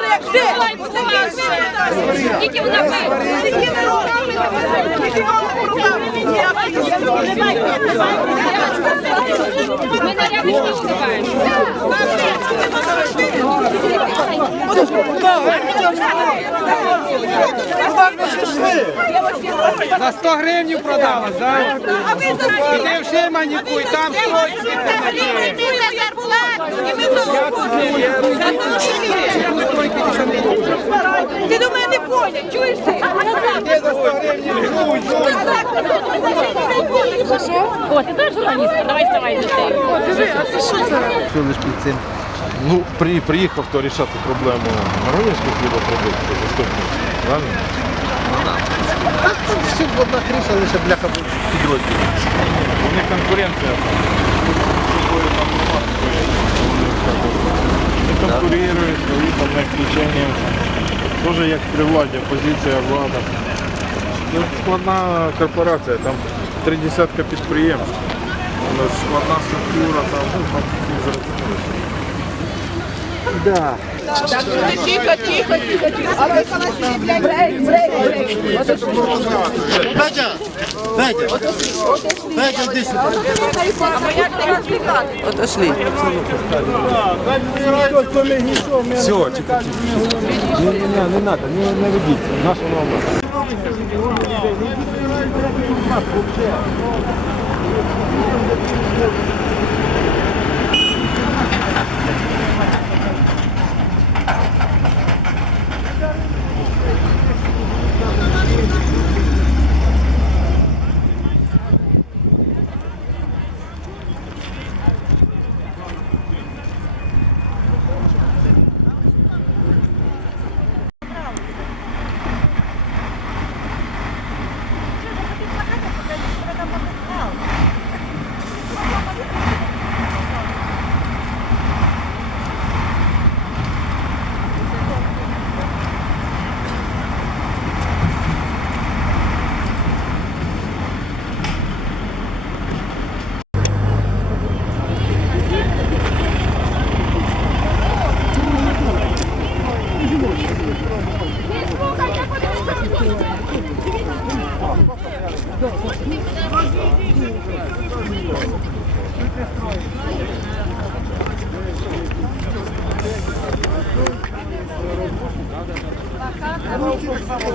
です。Скільки вона? Ми на рябі вбиваємо. За 100 гривень продала, так? Іди в Шиманіку і там стоїть. Чуєш ти? За 100 гривень. Жуй, жуй. О, ти теж? Давай вставай до тебе. Що лиш під цим? Ну, при, приїхав то рішати проблему Миронівського хлібопродукту заступник. Правильно? Всі одна криша, лише бляха підрозділ. У них конкуренція. Собою там нема такої. Вони як би, не конкурують, свої там на включення. Теж як при владі, позиція влада. Це складна корпорація, там три десятка підприємств. У нас складна структура, там, ну, там всі зрозуміли. Да. Тихо, тихо, тихо, тихо. Брейк, брейк, брейк. Петя! Отошли. Все, чекайте. Не, не, не, не надо, не, не. Наша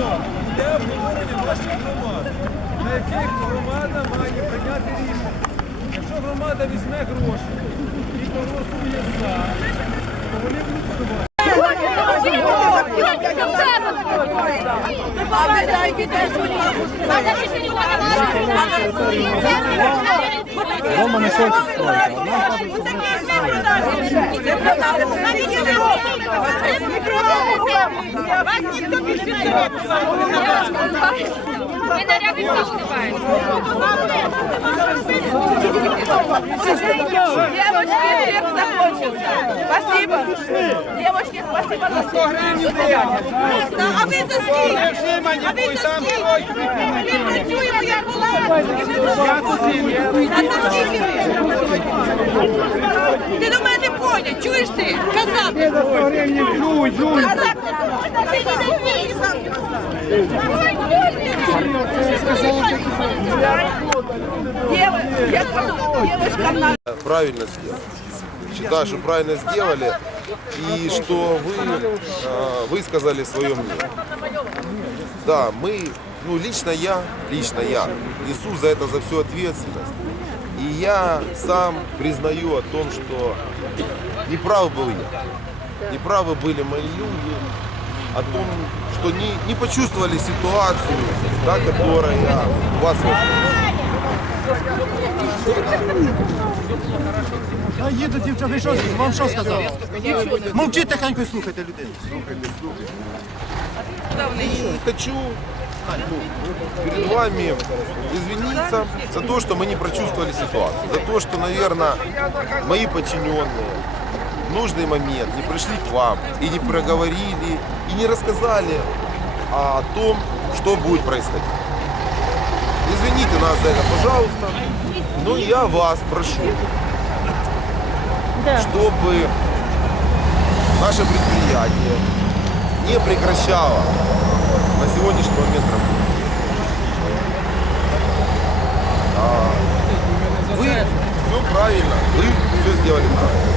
норма. Де обговорення ваших громад, на яких громада має прийняти рішення. Якщо громада візьме гроші і проголосує за, то вони будуть подавати. А ви дайте не хоче Вас ніхто більше не Ми на рябі всі вбиваємо. Девочки. Спасибо. Девочки, спасибо за 100 гривен. А ви за скільки? А ви за скільки? Ми працюємо як влада. А за скільки ви? Ти до мене не поняв, чуєш ти? Казав. Іди за 100 гривень. Жуй, жуй. Казав. Девочка, девочка, правильно сделали. Считаю, что правильно сделали и что вы э, высказали свое мнение. Да, мы, ну лично я, лично я несу за это за всю ответственность. И я сам признаю о том, что неправ был я. Неправы были мои люди о том, что не, не почувствовали ситуацию, та, которая у вас А їдуть дівчата, ви що, вам що сказали? Мовчіть тихенько і слухайте людей. И хочу ну, перед вами извиниться за то, что мы не прочувствовали ситуацию. За то, что, наверное, мои подчиненные в нужный момент не пришли к вам и не проговорили, и не рассказали о том, что будет происходить. Извините нас за это, пожалуйста. Но я вас прошу, чтобы наше предприятие не прекращало на сегодняшний момент работу. А, Вы все правильно, вы все сделали правильно.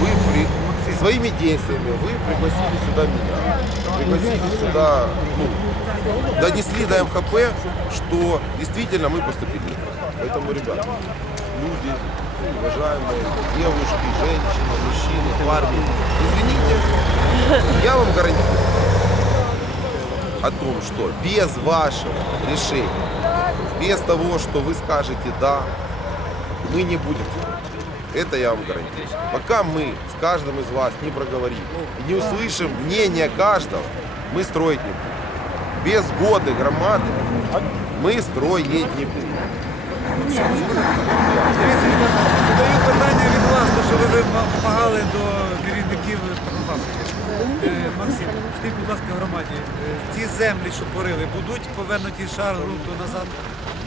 Вы при- своими действиями вы пригласили сюда меня, пригласили сюда, ну, донесли до МХП, что действительно мы поступили. неправильно. Поэтому, ребята, люди, уважаемые девушки, женщины, мужчины, парни, извините, я вам гарантирую о том, что без вашего решения, без того, что вы скажете «да», мы не будем. Это я вам гарантирую. Пока мы с каждым из вас не проговорим и не услышим мнение каждого, мы строить не будем. Без годы громады мы строить не будем. Задаю питання від вас, то що ви вимагали до керівників Тернофабрики. Е, Максим, скажіть, будь ласка, громаді, е, ці землі, що порили, будуть повернуті шар ґрунту назад?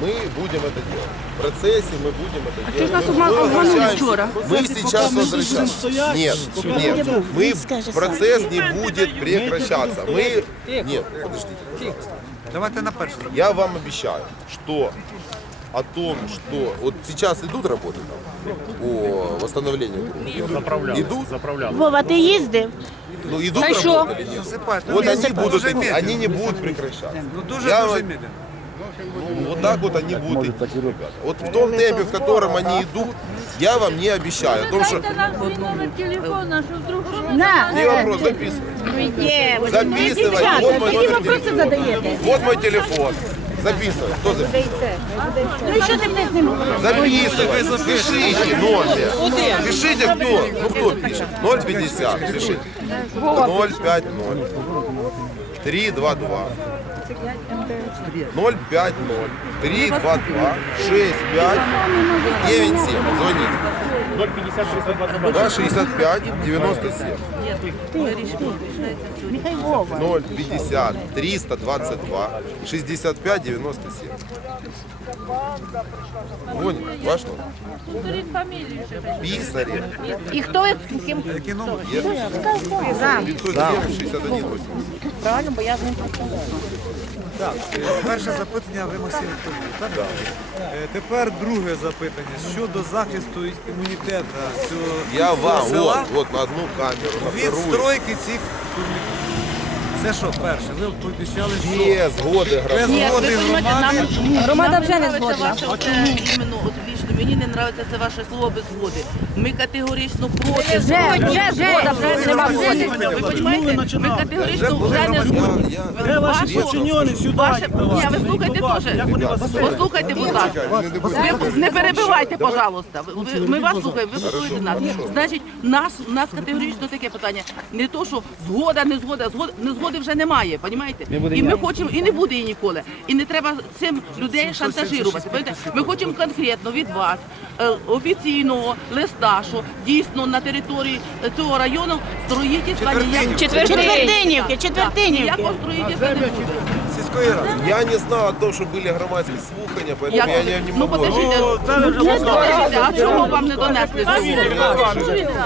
Мы будем это делать. В процессе мы будем это делать. нас Мы- обман- мы обманули возвращаемся. вчера. Мы сейчас возвращаемся. Нет, нет. Мы, процесс не будет прекращаться. Мы... Нет, подождите, пожалуйста. Давайте на перше. Я вам обещаю, что о том, что вот сейчас идут работы там по восстановлению грунта. Идут? Вова, ти їздив? Ну идут А что? работы или нет? Засипати. Ну, Вот они будут, идти, медленно. они не будут прекращаться. Ну дуже Я дуже вот- медленно. Ну, Вот так вот они будут идти, ребята. Вот в том темпе, в котором они идут, я вам не обещаю. О том, что... Не вопрос, записывай. Записывай. Вот мой номер телефона. Вот мой телефон. Записывай. Кто записывает? Ну і що ти мене з ним? Записывай. Пишите номер. Пишите кто. Ну кто пишет? 050. Пишите. 050. 322. 050 322 65 97. Звоните. 265 97. 050 322 65 97. Вон, ваш номер. Писарев. І хто ви? Ким? Який номер? 507 61 80. Правильно, бо я з ним Перше запитання ви Максим відповідати. так? Е, Тепер друге запитання щодо захисту імунітету цього Я цього вам села вот, вот на одну камеру, на від вторую. стройки цих турніків. Це що, перше? Ви пообіцяли, що Без годы без громады. згоди громади Громада вже не згодна. ваше оце іменно от лічно мені не нравиться це ваше слово без згоди. Ми категорично проти. Вже, вже згода, вже нема згоди. Ви розумієте? Ми категорично вже не згодні. Я, Вашу- Ваше, ні, ви слухайте теж. Послухайте, будь ласка. Ви не перебивайте, пожалуйста. Ви- Ми вас слухаємо, ви послухайте нас. Значить, нас, у нас категорично таке питання. Не то, що згода, не згода, згода, не згоди вже немає, понімаєте? І ми хочемо, і не буде її ніколи. І не треба цим людей шантажувати. Ми хочемо конкретно від вас е, офіційного листа, що дійсно на території цього району строїтельства ніяк... Четвертинівки, Так, четвертинівки. Ніякого строїтельства не буде сільської ради. Я не знал о том, что были громадские слухания, поэтому Як я це? не, не Ну, могу. подождіть, подождіть, а чого вам не донесли?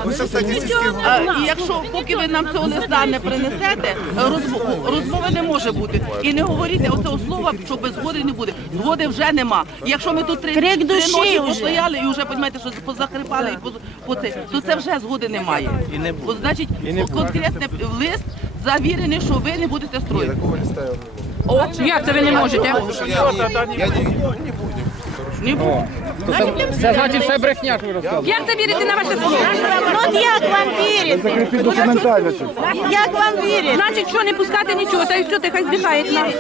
Вы, кстати, сельских А, І якщо поки ви нам цього листа не принесете, розмови, розмови не може бути. І не говоріть оцього слова, що без згоди не буде. Згоди вже нема. І якщо ми тут три, три ночі постояли і вже розумієте, що позакрипали і по, по це, то це вже згоди немає. І не буде. От, значить, конкретний лист завірений, що ви не будете строїти. такого листа я не могу. Як це ви не можете? Я не, не, ну, не будем. Не буде. Це значить все брехня, що ви розказуєте. Як це вірити на ваше слово? Ну от як вам вірити? Як вам вірити? Значить, що не пускати нічого, та й все, ти хай здихає нас.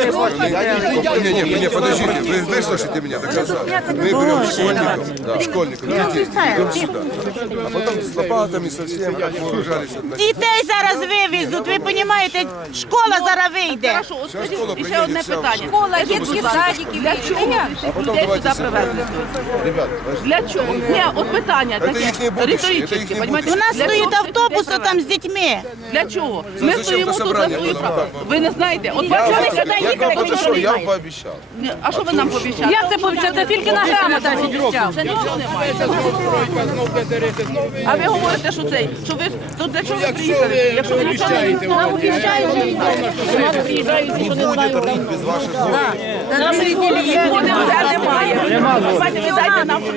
Не, не, не, подождите, вы выслушайте меня до конца. Мы берем школьников, да, школьников, детей, идем сюда. А потом с лопатами совсем, как мы выражались. на- Дітей зараз вивезуть, ви розумієте, школа зараз вийде. Хорошо, от скажіть, школа і ще приїде, одне вся питання. Школа, дітські садики, для чого потім людей давайте сюди привезли? Ребят. Для чого? Ні, от питання Це таке, їхнє будущее, це риторичне, їхнє понімаєте? У нас Для стоїть автобус там з дітьми. Для чого? Ми зачем стоїмо це тут за собрання було? права. Ви не знаєте? От бачите, вам- сюди я вам їхали, я вам. Ні, А що ви нам пообіцяли? Як це повчати? Тільки на грамота сидять. Це. А ви говорите, що цей, що ви, то для чого ви приїхали? Якщо ви нічого не Не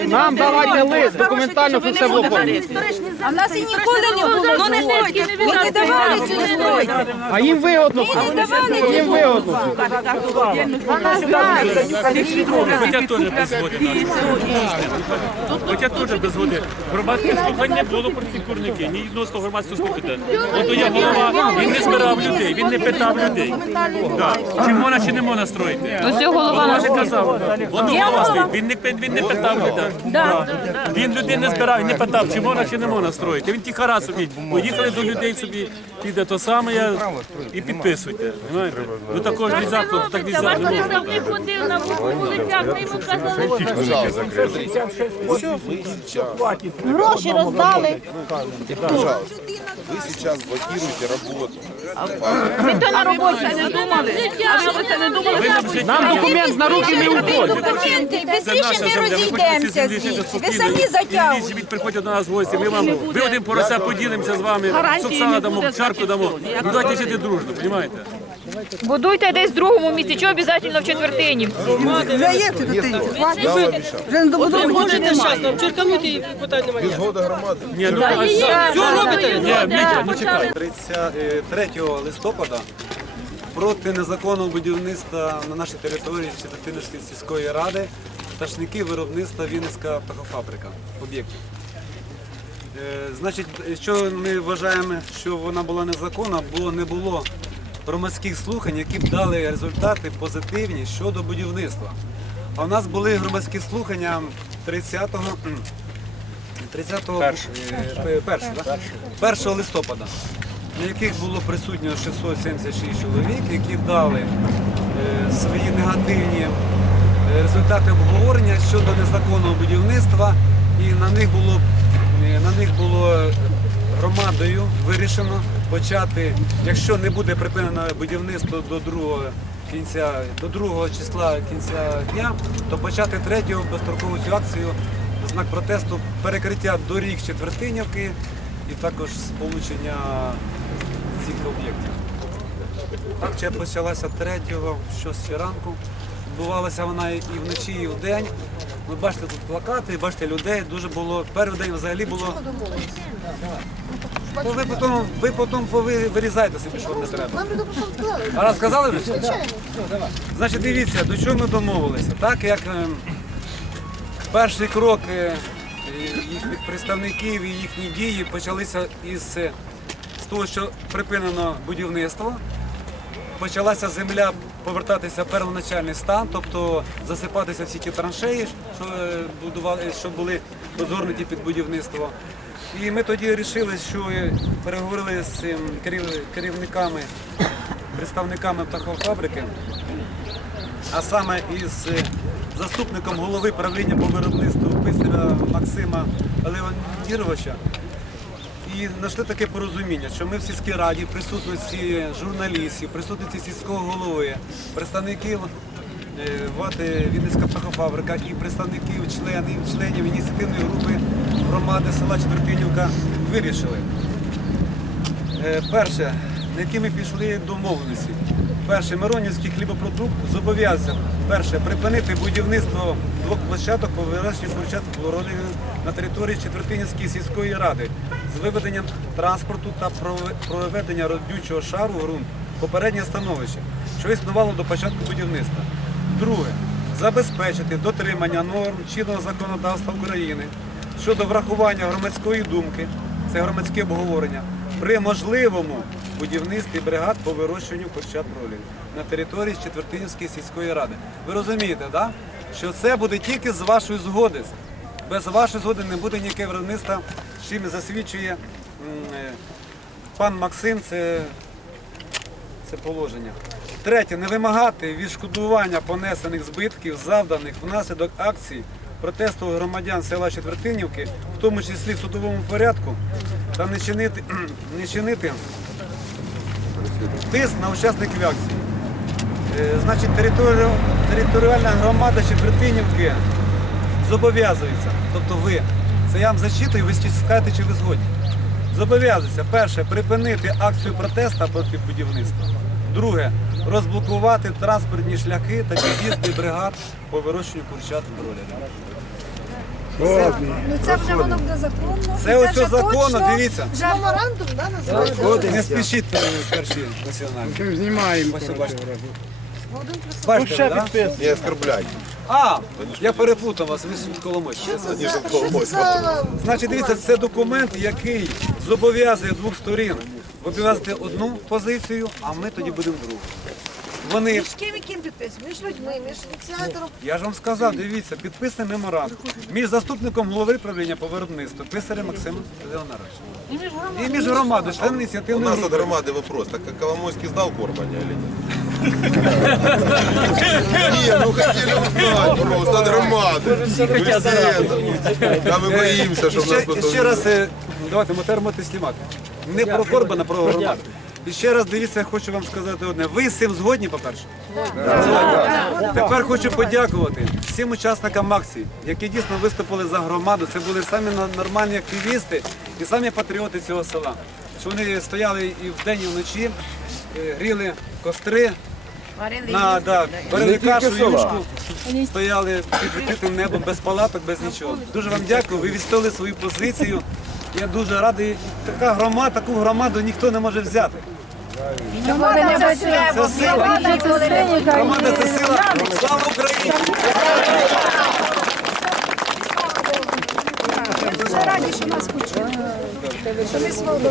нам, давайте лист, документально ви все було. А в нас і ніколи не було. Ну не стройте. Ми не давали цю не стройте. А їм вигодно. Їм вигодно. Хоча теж без води. Громадське слухання було про ці курники. Ні відносно громадського слухання. Ото є голова, він не збирав людей, він не питав людей. Чи можна, чи не можна строїти. Ось цього голова Голова наш. казав. Ото голова стоїть, він не, не питав людей. Він людей не збирав, не питав, чи можна, чи не можна строїти. Він тихара собі. Поїхали до людей собі, піде то саме я- і підписуйте. Понимаєте? Ну також тут так не можна. ходив на вулицях, ми йому казали. Гроші роздали. вы сейчас блокируете работу. А ви про це не думали? А ви це не думали? Нам документ на руки не уходить. Документи, земля, ми хочемо ці землі жити спокійно. І до нас гості, ми вам, один порося поділимося з вами, Гарантії соксала не дамо. Ну давайте жити дружно, розумієте? Будуйте десь в другому місці, чого обов'язково в четвертині? Я вам обещал. Оце може немає. Без года громады. Ні, ну, а що робите? Ні, Мітя, ну чекай. 3 листопада проти незаконного будівництва на нашій території Четвертинської сільської ради пташники виробництва Вінницька птахофабрика об'єктів. Е, Значить, що ми вважаємо, що вона була незаконна, бо не було громадських слухань, які б дали результати позитивні щодо будівництва. А у нас були громадські слухання 30-го 30 е, 1 листопада, на яких було присутньо 676 чоловік, які дали е, свої негативні е, результати обговорення щодо незаконного будівництва, і на них було на них було громадою вирішено почати, якщо не буде припинено будівництво до другого кінця, до другого числа кінця дня, то почати третю безстрокову цю акцію в знак протесту перекриття доріг Четвертинівки і також сполучення цих об'єктів. Акція почалася 3 в 6 ранку. Відбувалася вона і вночі, і вдень. Ви бачите тут плакати, бачите людей. Дуже було. Перший день взагалі було. Ну, ви потім, ви потім пови- вирізайте собі, що не треба. А раз сказали вже? Значить, дивіться, до чого ми домовилися. Так як ем, перший крок е, їхніх представників і їхні дії почалися із е, з того, що припинено будівництво. Почалася земля повертатися в первоначальний стан, тобто засипатися всі ті траншеї, що е, будували, що були розгорнуті під будівництво. І ми тоді вирішили, що е, переговорили з керівниками, представниками птахофабрики, а саме із е, заступником голови правління по виробництву Писаря Максима Леонідіровича. І знайшли таке порозуміння, що ми в сільській раді, присутності журналістів, присутності сільського голови, представників е, вати Вінницька птахофабрика і представників членів, членів ініціативної групи громади села Четвертинівка вирішили. Е, Перше, на які ми пішли домовленості. Перше, Миронівський хлібопродукт зобов'язав перше припинити будівництво двох площадок по вирощенню курчат на території Четвертинівської сільської ради з виведенням транспорту та проведення родючого шару в ґрунт попереднє становище, що існувало до початку будівництва. Друге, забезпечити дотримання норм чинного законодавства України щодо врахування громадської думки, це громадське обговорення, при можливому будівництві бригад по вирощуванню курчат ролів на території Четвертинівської сільської ради. Ви розумієте, да? що це буде тільки з вашої згоди. Без вашої згоди не буде ніяке виробництва, чим засвідчує е, пан Максим. Це це положення. Третє, не вимагати відшкодування понесених збитків, завданих внаслідок акцій протесту громадян села Четвертинівки, в тому числі в судовому порядку, та не чинити, не чинити тиск на учасників акції. Е, Значить, територіальна громада Четвертинівки зобов'язується, тобто ви, це я вам зачитую, ви скажете, чи ви згодні. Зобов'язується, перше, припинити акцію протесту проти будівництва. Друге, розблокувати транспортні шляхи та під'їзди бригад по вирощенню курчат бройлерів. Ну це вже воно буде законно. Це ось законно, дивіться. Вже меморандум, да, називається? Не спішіть е, перші національні. Знімаємо. Ось бачите. Бачите, да? Не оскорбляй. А, я переплутав вас, ви же поломойся. Значить, дивіться, це документ, який зобов'язує двох сторін випівати одну позицію, а ми тоді будемо другу. Вони, Між ким і ким підпис? Між людьми, між ініціатором. я ж вам сказав, дивіться, підписаний меморандум між заступником голови правління по виробництву, писарем Максимом Леонардовичем. І між громадою, членом У ініціативної нас от групи. громады вопрос. Так как Коломойский сдал Корбаня или нет? Не, ну хотели узнать просто от громады. Мы все это. Да мы боимся, что І нас ще, і потом... ще раз, е, давайте ми тепер можете знімати. Не про Корбана, про громаду. І ще раз дивіться, я хочу вам сказати одне. Ви з цим згодні, по-перше? Згодні. Тепер хочу подякувати всім учасникам акції, які дійсно виступили за громаду. Це були самі на- нормальні активісти і самі патріоти цього села. Що вони стояли і вдень, і вночі, е, гріли костри, на, да, варили кашу, юшку, стояли під відкритим небом, без палаток, без нічого. Дуже вам дякую, ви відстояли свою позицію. Я дуже радий. Така громада, таку громаду ніхто не може взяти. Громада це сила. Це сила. Громада це сила. Слава Україні! Дуже раді, що нас почули. Що ми свободу.